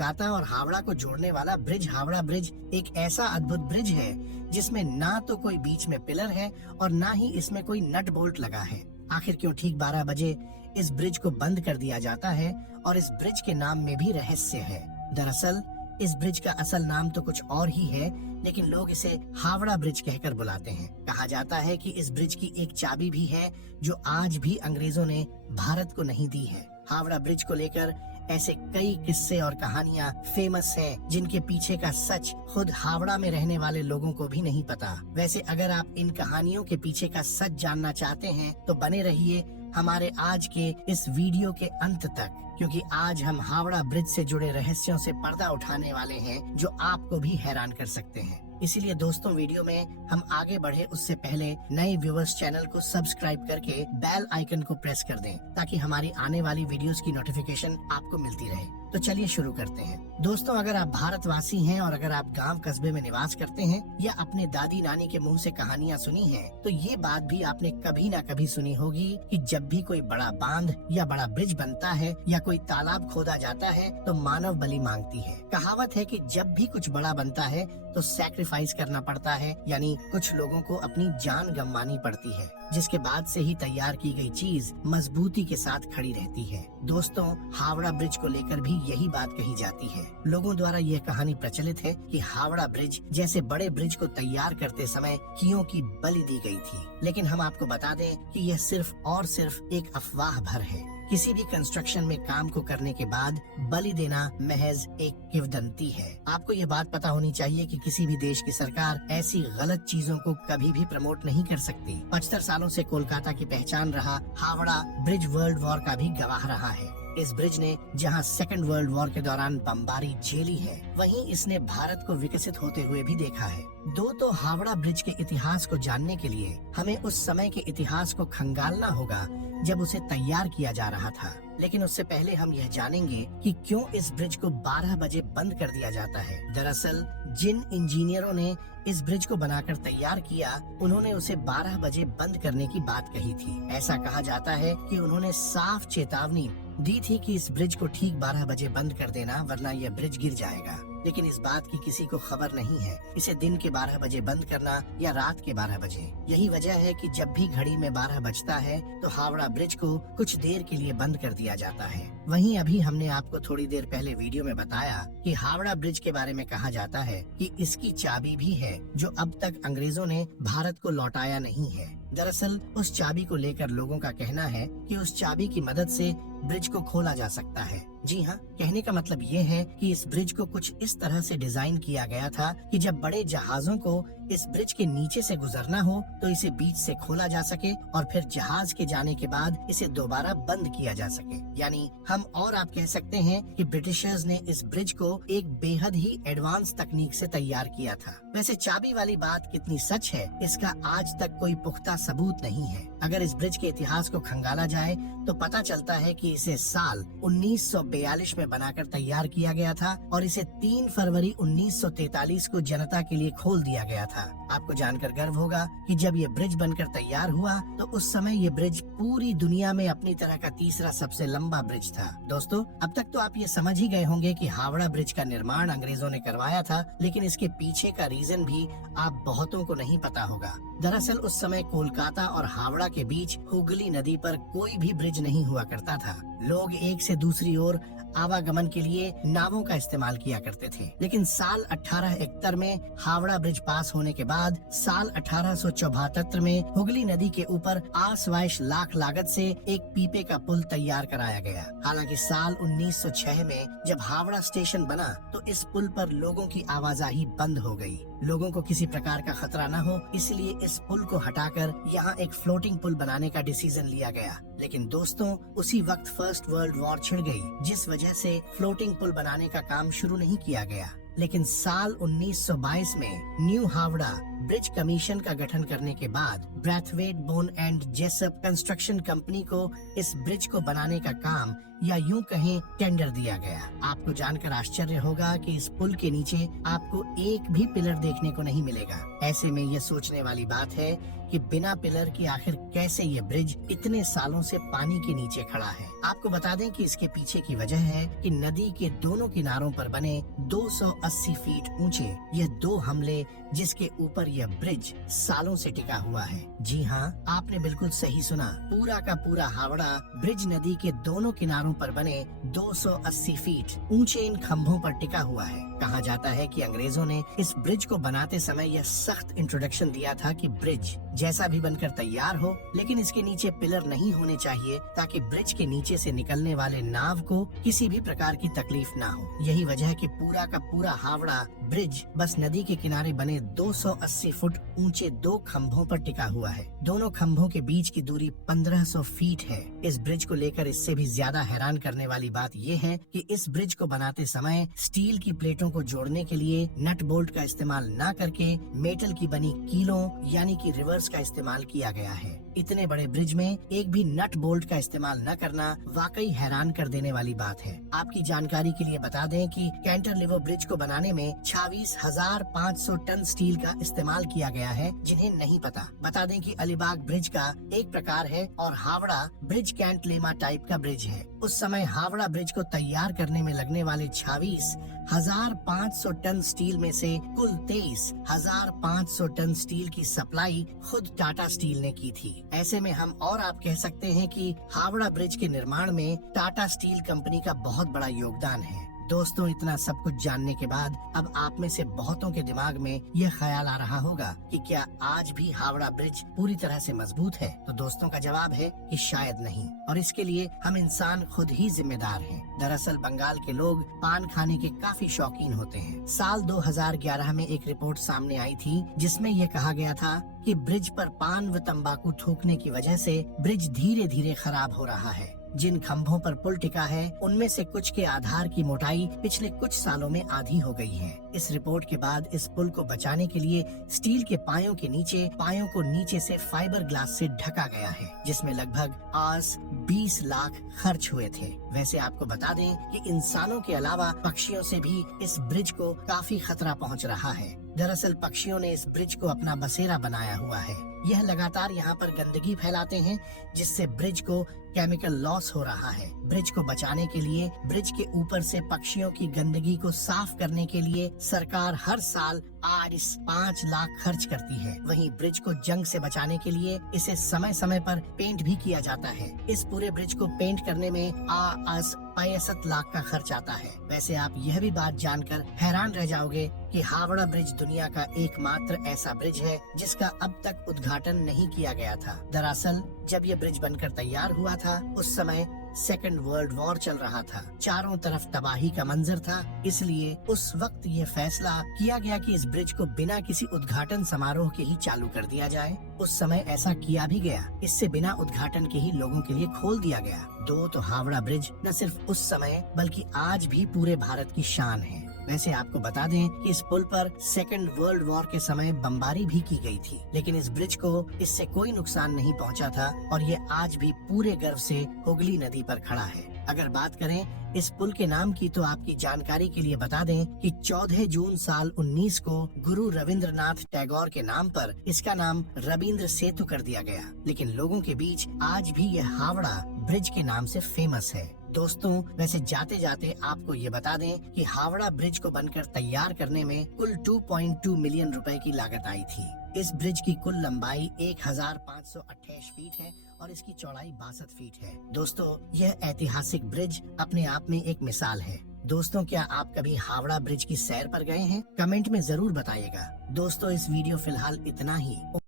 कोलकाता और हावड़ा को जोड़ने वाला ब्रिज हावड़ा ब्रिज एक ऐसा अद्भुत ब्रिज है जिसमें ना तो कोई बीच में पिलर है और ना ही इसमें कोई नट बोल्ट लगा है। आखिर क्यों ठीक 12 बजे इस ब्रिज को बंद कर दिया जाता है और इस ब्रिज के नाम में भी रहस्य है। दरअसल इस ब्रिज का असल नाम तो कुछ और ही है, लेकिन लोग इसे हावड़ा ब्रिज कहकर बुलाते हैं। कहा जाता है कि इस ब्रिज की एक चाबी भी है जो आज भी अंग्रेजों ने भारत को नहीं दी है। हावड़ा ब्रिज को लेकर ऐसे कई किस्से और कहानियां फेमस हैं, जिनके पीछे का सच खुद हावड़ा में रहने वाले लोगों को भी नहीं पता। वैसे अगर आप इन कहानियों के पीछे का सच जानना चाहते हैं तो बने रहिए हमारे आज के इस वीडियो के अंत तक, क्योंकि आज हम हावड़ा ब्रिज से जुड़े रहस्यों से पर्दा उठाने वाले हैं जो आपको भी हैरान कर सकते हैं। इसीलिए दोस्तों, वीडियो में हम आगे बढ़े उससे पहले नए व्यूवर्स चैनल को सब्सक्राइब करके बेल आइकन को प्रेस कर दें ताकि हमारी आने वाली वीडियोस की नोटिफिकेशन आपको मिलती रहे। तो चलिए शुरू करते हैं। दोस्तों, अगर आप भारतवासी हैं और अगर आप गांव कस्बे में निवास करते हैं या अपने दादी नानी के मुंह से कहानियां सुनी हैं, तो ये बात भी आपने कभी ना कभी सुनी होगी कि जब भी कोई बड़ा बांध या बड़ा ब्रिज बनता है या कोई तालाब खोदा जाता है तो मानव बलि मांगती है। कहावत है कि जब भी कुछ बड़ा बनता है तो सैक्रिफाइस करना पड़ता है, यानी कुछ लोगों को अपनी जान गंवानी पड़ती है, जिसके बाद से ही तैयार की गई चीज मजबूती के साथ खड़ी रहती है। दोस्तों, हावड़ा ब्रिज को लेकर भी यही बात कही जाती है। लोगों द्वारा यह कहानी प्रचलित है कि हावड़ा ब्रिज जैसे बड़े ब्रिज को तैयार करते समय कियों की बलि दी गई थी, लेकिन हम आपको बता दें कि यह सिर्फ और सिर्फ एक अफवाह भर है। किसी भी कंस्ट्रक्शन में काम को करने के बाद बलि देना महज एक किंवदंती है। आपको ये बात पता होनी चाहिए कि किसी भी देश की सरकार ऐसी गलत चीजों को कभी भी प्रमोट नहीं कर सकती। 75 सालों से कोलकाता की पहचान रहा हावड़ा ब्रिज वर्ल्ड वॉर का भी गवाह रहा है। इस ब्रिज ने जहां सेकंड वर्ल्ड वॉर के दौरान बमबारी झेली है, वहीं इसने भारत को विकसित होते हुए भी देखा है। तो हावड़ा ब्रिज के इतिहास को जानने के लिए हमें उस समय के इतिहास को खंगालना होगा जब उसे तैयार किया जा रहा था। लेकिन उससे पहले हम यह जानेंगे कि क्यों इस ब्रिज को 12 बजे बंद कर दिया जाता है। दरअसल जिन इंजीनियरों ने इस ब्रिज को बनाकर तैयार किया, उन्होंने उसे 12 बजे बंद करने की बात कही थी। ऐसा कहा जाता है कि उन्होंने साफ चेतावनी दी थी कि इस ब्रिज को ठीक 12 बजे बंद कर देना, वरना यह ब्रिज गिर जाएगा। लेकिन इस बात की किसी को खबर नहीं है इसे दिन के 12 बजे बंद करना या रात के 12 बजे। यही वजह है कि जब भी घड़ी में 12 बजता है तो हावड़ा ब्रिज को कुछ देर के लिए बंद कर दिया जाता है। वहीं अभी हमने आपको थोड़ी देर पहले वीडियो में बताया कि हावड़ा ब्रिज के बारे में कहा जाता है कि इसकी चाबी भी है जो अब तक अंग्रेजों ने भारत को लौटाया नहीं है। दरअसल उस चाबी को लेकर लोगों का कहना है कि उस चाबी की मदद से ब्रिज को खोला जा सकता है। जी हाँ, कहने का मतलब ये है कि इस ब्रिज को कुछ इस तरह से डिजाइन किया गया था कि जब बड़े जहाजों को इस ब्रिज के नीचे से गुजरना हो तो इसे बीच से खोला जा सके और फिर जहाज के जाने के बाद इसे दोबारा बंद किया जा सके। यानी हम और आप कह सकते हैं कि ब्रिटिशर्स ने इस ब्रिज को एक बेहद ही एडवांस तकनीक से तैयार किया था। वैसे चाबी वाली बात कितनी सच है, इसका आज तक कोई पुख्ता सबूत नहीं है। अगर इस ब्रिज के इतिहास को खंगाला जाए तो पता चलता है कि इसे साल 1942 में बनाकर तैयार किया गया था और इसे 3 फरवरी 1943 को जनता के लिए खोल दिया गया था। आपको जानकर गर्व होगा कि जब ये ब्रिज बनकर तैयार हुआ तो उस समय ये ब्रिज पूरी दुनिया में अपनी तरह का तीसरा सबसे लंबा ब्रिज था। दोस्तों, अब तक तो आप ये समझ ही गए होंगे कि हावड़ा ब्रिज का निर्माण अंग्रेजों ने करवाया था, लेकिन इसके पीछे का रीजन भी आप बहुतों को नहीं पता होगा। दरअसल उस समय कोलकाता और हावड़ा के बीच हुगली नदी पर कोई भी ब्रिज नहीं हुआ करता था। लोग एक से दूसरी ओर आवागमन के लिए नावों का इस्तेमाल किया करते थे। लेकिन साल 1871 में हावड़ा ब्रिज पास होने के बाद साल 1874 में हुगली नदी के ऊपर 8 लाख लागत से एक पीपे का पुल तैयार कराया गया। हालांकि साल 1906 में जब हावड़ा स्टेशन बना तो इस पुल पर लोगों की आवाजाही बंद हो गई। लोगों को किसी प्रकार का खतरा न हो, इसलिए इस पुल को हटाकर यहाँ एक फ्लोटिंग पुल बनाने का डिसीजन लिया गया। लेकिन दोस्तों, उसी वक्त फर्स्ट वर्ल्ड वॉर छिड़ गई, जिस वजह से फ्लोटिंग पुल बनाने का काम शुरू नहीं किया गया। लेकिन साल 1922 में न्यू हावड़ा ब्रिज कमीशन का गठन करने के बाद Brathwaite bone and Jessop construction company को इस ब्रिज को बनाने का काम या यूं कहें टेंडर दिया गया। आपको जानकर आश्चर्य होगा कि इस पुल के नीचे आपको एक भी पिलर देखने को नहीं मिलेगा। ऐसे में ये सोचने वाली बात है कि बिना पिलर के आखिर कैसे ये ब्रिज इतने सालों से पानी के नीचे खड़ा है। आपको बता दें कि इसके पीछे की वजह है कि नदी के दोनों किनारों पर बने 280 फीट ऊंचे यह 2 हमले जिसके ऊपर यह ब्रिज सालों से टिका हुआ है। जी हाँ, आपने बिल्कुल सही सुना, पूरा का पूरा हावड़ा ब्रिज नदी के दोनों किनारों पर बने 280 फीट ऊंचे इन खंभों पर टिका हुआ है। कहा जाता है कि अंग्रेजों ने इस ब्रिज को बनाते समय यह सख्त इंट्रोडक्शन दिया था कि ब्रिज जैसा भी बनकर तैयार हो, लेकिन इसके नीचे पिलर नहीं होने चाहिए ताकि ब्रिज के नीचे से निकलने वाले नाव को किसी भी प्रकार की तकलीफ ना हो। यही वजह है कि पूरा का पूरा हावड़ा ब्रिज बस नदी के किनारे बने 280 फुट ऊंचे 2 खंभों पर टिका हुआ है। दोनों खंभों के बीच की दूरी 1500 फीट है। इस ब्रिज को लेकर इससे भी ज्यादा हैरान करने वाली बात यह है कि इस ब्रिज को बनाते समय स्टील की प्लेटों को जोड़ने के लिए नट बोल्ट का इस्तेमाल न करके मेटल की बनी कीलों यानी कि रिवर्स का इस्तेमाल किया गया है। इतने बड़े ब्रिज में एक भी नट बोल्ट का इस्तेमाल न करना वाकई हैरान कर देने वाली बात है। आपकी जानकारी के लिए बता दें कि कैंटरलिवर ब्रिज को बनाने में 26,500 टन स्टील का इस्तेमाल किया गया है। जिन्हें नहीं पता, बता दें कि अलीबाग ब्रिज का एक प्रकार है और हावड़ा ब्रिज कैंटलेमा टाइप का ब्रिज है। उस समय हावड़ा ब्रिज को तैयार करने में लगने वाले 26,500 टन स्टील में से कुल 23,500 टन स्टील की सप्लाई खुद टाटा स्टील ने की थी। ऐसे में हम और आप कह सकते हैं कि हावड़ा ब्रिज के निर्माण में टाटा स्टील कंपनी का बहुत बड़ा योगदान है। दोस्तों, इतना सब कुछ जानने के बाद अब आप में से बहुतों के दिमाग में यह ख्याल आ रहा होगा कि क्या आज भी हावड़ा ब्रिज पूरी तरह से मजबूत है? तो दोस्तों का जवाब है कि शायद नहीं, और इसके लिए हम इंसान खुद ही जिम्मेदार हैं। दरअसल बंगाल के लोग पान खाने के काफी शौकीन होते हैं। साल 2011 में एक रिपोर्ट सामने आई थी जिसमें यह कहा गया था कि ब्रिज पर पान व तंबाकू थूकने की वजह से ब्रिज धीरे धीरे खराब हो रहा है। जिन खंभों पर पुल टिका है उनमें से कुछ के आधार की मोटाई पिछले कुछ सालों में आधी हो गई है। इस रिपोर्ट के बाद इस पुल को बचाने के लिए स्टील के पायों को नीचे से फाइबर ग्लास से ढका गया है, जिसमें लगभग 20 लाख खर्च हुए थे। वैसे आपको बता दें कि इंसानों के अलावा पक्षियों से भी इस ब्रिज को काफी खतरा पहुंच रहा है। दरअसल पक्षियों ने इस ब्रिज को अपना बसेरा बनाया हुआ है। यह लगातार यहाँ पर गंदगी फैलाते हैं जिससे ब्रिज को केमिकल लॉस हो रहा है। ब्रिज को बचाने के लिए ब्रिज के ऊपर से पक्षियों की गंदगी को साफ करने के लिए सरकार हर साल 5 लाख खर्च करती है। वहीं ब्रिज को जंग से बचाने के लिए इसे समय समय पर पेंट भी किया जाता है। इस पूरे ब्रिज को पेंट करने में 65 लाख का खर्च आता है। वैसे आप यह भी बात जानकर हैरान रह जाओगे कि हावड़ा ब्रिज दुनिया का एकमात्र ऐसा ब्रिज है जिसका अब तक उद्घाटन नहीं किया गया था। दरअसल जब यह ब्रिज बनकर तैयार हुआ था उस समय सेकेंड वर्ल्ड वॉर चल रहा था। चारों तरफ तबाही का मंजर था, इसलिए उस वक्त ये फैसला किया गया कि इस ब्रिज को बिना किसी उद्घाटन समारोह के ही चालू कर दिया जाए। उस समय ऐसा किया भी गया। इससे बिना उद्घाटन के ही लोगों के लिए खोल दिया गया। तो हावड़ा ब्रिज न सिर्फ उस समय बल्कि आज भी पूरे भारत की शान है। वैसे आपको बता दें कि इस पुल पर सेकेंड वर्ल्ड वॉर के समय बमबारी भी की गई थी, लेकिन इस ब्रिज को इससे कोई नुकसान नहीं पहुंचा था और ये आज भी पूरे गर्व से हुगली नदी पर खड़ा है। अगर बात करें इस पुल के नाम की तो आपकी जानकारी के लिए बता दें कि 14 जून साल 19 को गुरु रविंद्रनाथ टैगोर के नाम पर इसका नाम रविंद्र सेतु कर दिया गया। लेकिन लोगों के बीच आज भी यह हावड़ा ब्रिज के नाम से फेमस है। दोस्तों, वैसे जाते जाते आपको ये बता दें कि हावड़ा ब्रिज को बनकर तैयार करने में कुल 2.2 मिलियन रुपए की लागत आई थी। इस ब्रिज की कुल लंबाई 1528 फीट है और इसकी चौड़ाई 62 फीट है। दोस्तों, यह ऐतिहासिक ब्रिज अपने आप में एक मिसाल है। दोस्तों, क्या आप कभी हावड़ा ब्रिज की सैर पर गए हैं? कमेंट में जरूर बताइएगा। दोस्तों, इस वीडियो फिलहाल इतना ही।